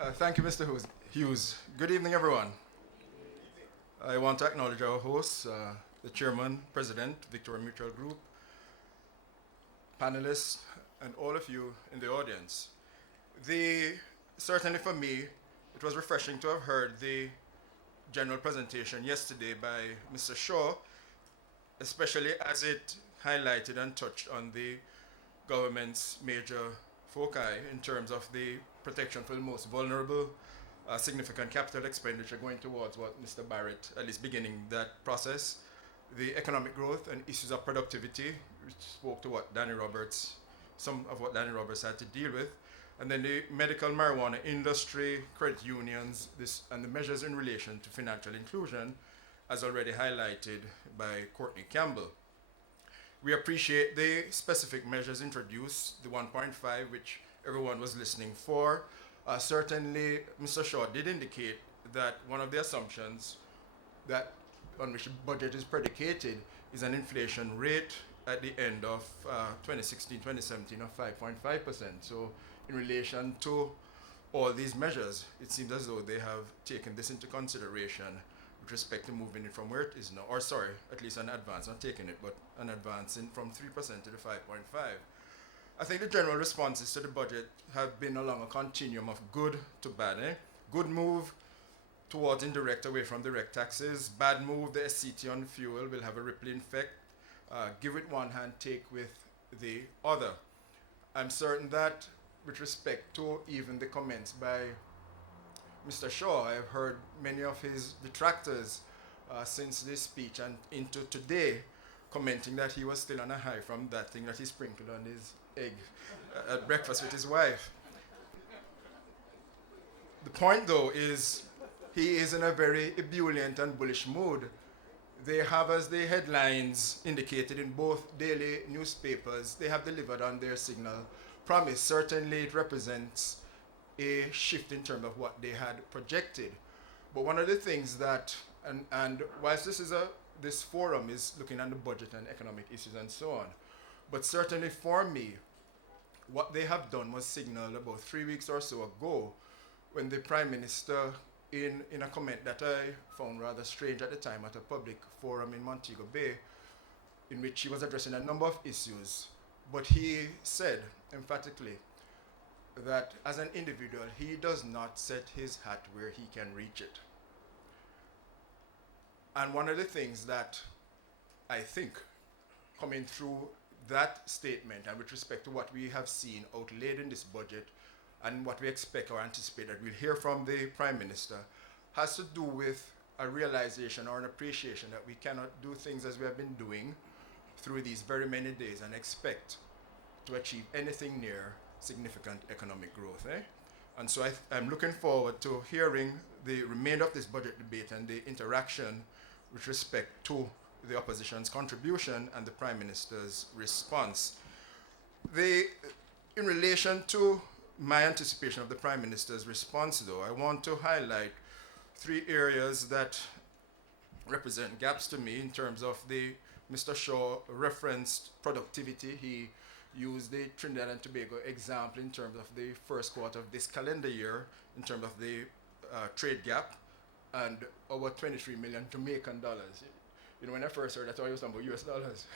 Thank you, Mr. Hughes. Good evening, everyone. I want to acknowledge our hosts, the chairman, president, Victoria Mutual Group, panelists, and all of you in the audience. Certainly for me, it was refreshing to have heard the general presentation yesterday by Mr. Shaw, especially as it highlighted and touched on the government's major foci in terms of the protection for the most vulnerable, significant capital expenditure going towards what Mr. Barrett, at least beginning that process, the economic growth and issues of productivity, which spoke to what Danny Roberts, some of what Danny Roberts had to deal with, and then the medical marijuana industry, credit unions, and the measures in relation to financial inclusion, as already highlighted by Courtney Campbell. We appreciate the specific measures introduced, the 1.5, which everyone was listening for. Certainly, Mr. Shaw did indicate that one of the assumptions that on which the budget is predicated is an inflation rate at the end of 2016-2017 of 5.5%. So in relation to all these measures, it seems as though they have taken this into consideration with respect to moving it from where it is now, or sorry, at least an advance, not taking it, but an advance in from 3% to the 5.5. I think the general responses to the budget have been along a continuum of good to bad. Good move towards indirect away from direct taxes. Bad move, the SCT on fuel will have a rippling effect. Give with one hand, take with the other. I'm certain that with respect to even the comments by Mr. Shaw, I've heard many of his detractors since this speech and into today commenting that he was still on a high from that thing that he sprinkled on his egg at breakfast with his wife. The point, though, is he is in a very ebullient and bullish mood. They have, as the headlines indicated in both daily newspapers, they have delivered on their signal promise. Certainly, it represents a shift in terms of what they had projected. But one of the things that, and whilst this forum is looking at the budget and economic issues and so on, but certainly for me, what they have done was signaled about 3 weeks or so ago when the Prime Minister, in a comment that I found rather strange at the time at a public forum in Montego Bay, in which he was addressing a number of issues, but he said emphatically that as an individual, he does not set his hat where he can reach it. And one of the things that I think coming through that statement and with respect to what we have seen outlaid in this budget and what we expect or anticipate that we'll hear from the Prime Minister has to do with a realization or an appreciation that we cannot do things as we have been doing through these very many days and expect to achieve anything near significant economic growth. And so I'm looking forward to hearing the remainder of this budget debate and the interaction with respect to the opposition's contribution and the Prime Minister's response. In relation to my anticipation of the Prime Minister's response, though, I want to highlight 3 areas that represent gaps to me in terms of Mr. Shaw referenced productivity. He used the Trinidad and Tobago example in terms of the first quarter of this calendar year, in terms of the trade gap, and over 23 million Jamaican dollars. You know, when I first heard that, I thought it was about US dollars.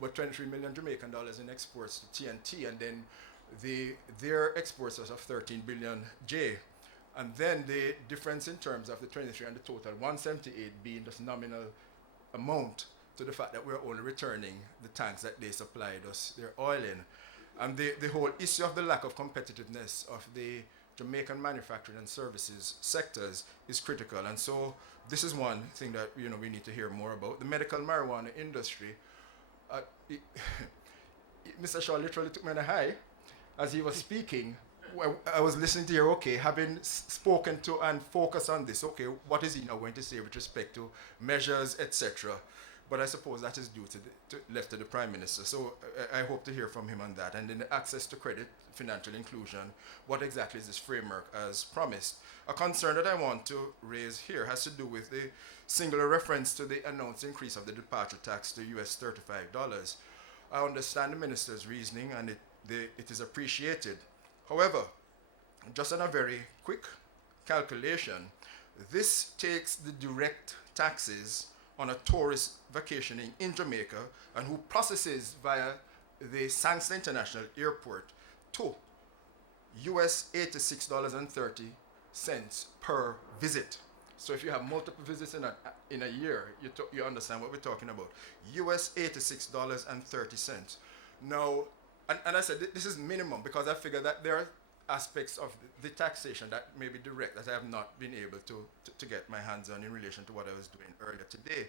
But 23 million Jamaican dollars in exports to TNT, and then their exports was of 13 billion J. And then the difference in terms of the 23 and the total, 178 being this nominal amount to the fact that we're only returning the tanks that they supplied us their oil in. And the whole issue of the lack of competitiveness of the Jamaican manufacturing and services sectors is critical. And so this is one thing that we need to hear more about. The medical marijuana industry, Mr. Shaw literally took me on a high as he was speaking. I was listening to you, having spoken to and focused on this, what is he now going to say with respect to measures, etc.? But I suppose that is due left to the Prime Minister. So I hope to hear from him on that. And then the access to credit, financial inclusion, what exactly is this framework as promised? A concern that I want to raise here has to do with the singular reference to the announced increase of the departure tax to US $35. I understand the Minister's reasoning and it is appreciated. However, Just on a very quick calculation, this takes the direct taxes on a tourist vacationing in Jamaica and who processes via the Sangston International Airport to US $86.30 per visit. So if you have multiple visits in a year, you understand what we're talking about. US $86.30. Now, and I said this is minimum because I figure that there are aspects of the taxation that may be direct that I have not been able to get my hands on in relation to what I was doing earlier today.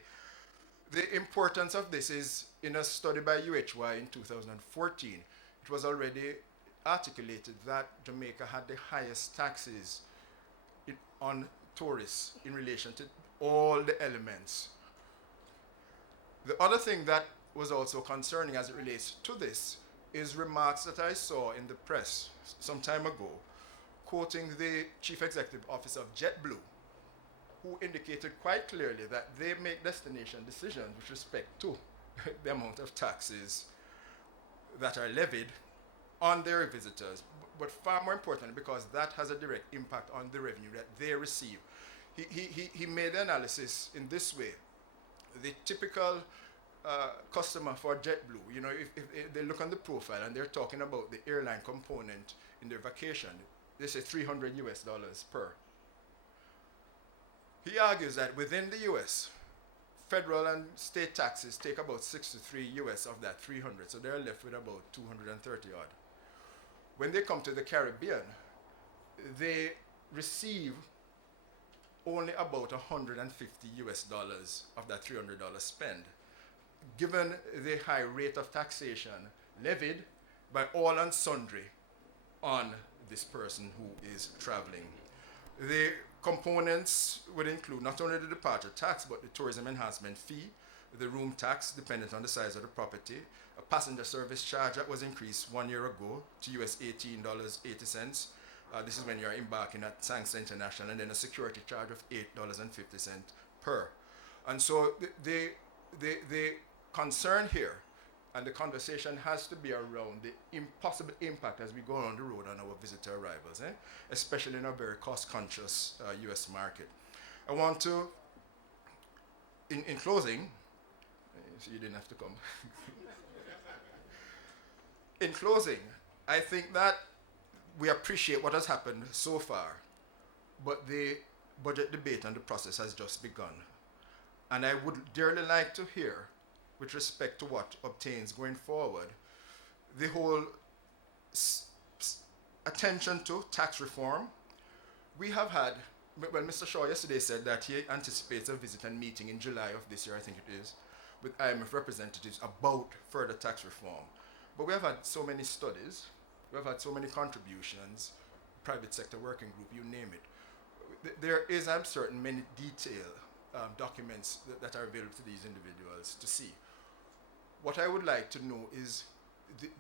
The importance of this is in a study by UHY in 2014, it was already articulated that Jamaica had the highest taxes on tourists in relation to all the elements. The other thing that was also concerning as it relates to this is remarks that I saw in the press some time ago, quoting the chief executive officer of JetBlue, who indicated quite clearly that they make destination decisions with respect to the amount of taxes that are levied on their visitors, but far more importantly, because that has a direct impact on the revenue that they receive. He made the analysis in this way. The typical customer for JetBlue, if they look on the profile and they're talking about the airline component in their vacation, they say $300 per. He argues that within the US, federal and state taxes take about 63 US of that 300, so they're left with about 230 odd. When they come to the Caribbean, they receive only about 150 US dollars of that $300 spend, given the high rate of taxation levied by all and sundry on this person who is traveling. The components would include not only the departure tax, but the tourism enhancement fee, the room tax dependent on the size of the property, a passenger service charge that was increased 1 year ago to US $18.80. This is when you're embarking at Sangston International, and then a security charge of $8.50 per. And so the concern here and the conversation has to be around the impossible impact as we go on the road on our visitor arrivals, especially in a very cost-conscious US market. I want to, in closing, so you didn't have to come. In closing, I think that we appreciate what has happened so far, but the budget debate and the process has just begun. And I would dearly like to hear, with respect to what obtains going forward, the whole attention to tax reform. We have had, well, Mr. Shaw yesterday said that he anticipates a visit and meeting in July of this year, I think it is, with IMF representatives about further tax reform. But we have had so many studies, we have had so many contributions, private sector working group, you name it. There is, I'm certain, many detailed documents that are available to these individuals to see. What I would like to know is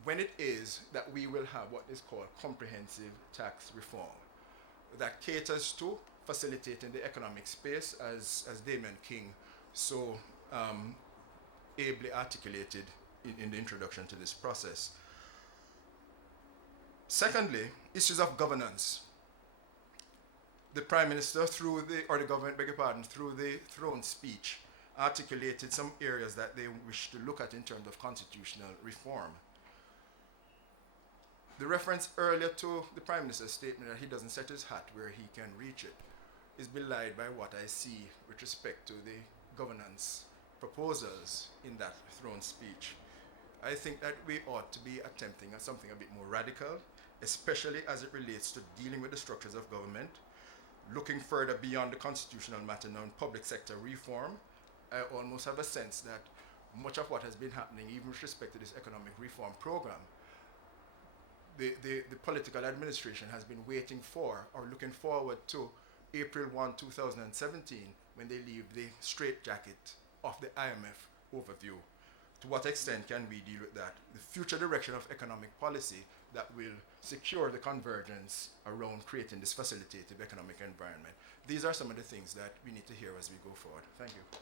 when it is that we will have what is called comprehensive tax reform that caters to facilitating the economic space, as Dameon King so ably articulated in the introduction to this process. Secondly, issues of governance. The Prime Minister, through the government, through the throne speech, articulated some areas that they wish to look at in terms of constitutional reform. The reference earlier to the Prime Minister's statement that he doesn't set his hat where he can reach it is belied by what I see with respect to the governance proposals in that throne speech. I think that we ought to be attempting at something a bit more radical, especially as it relates to dealing with the structures of government, looking further beyond the constitutional matter now in public sector reform. I almost have a sense that much of what has been happening, even with respect to this economic reform program, the political administration has been waiting for or looking forward to April 1, 2017, when they leave the straitjacket of the IMF overview. To what extent can we deal with that? The future direction of economic policy that will secure the convergence around creating this facilitative economic environment. These are some of the things that we need to hear as we go forward. Thank you.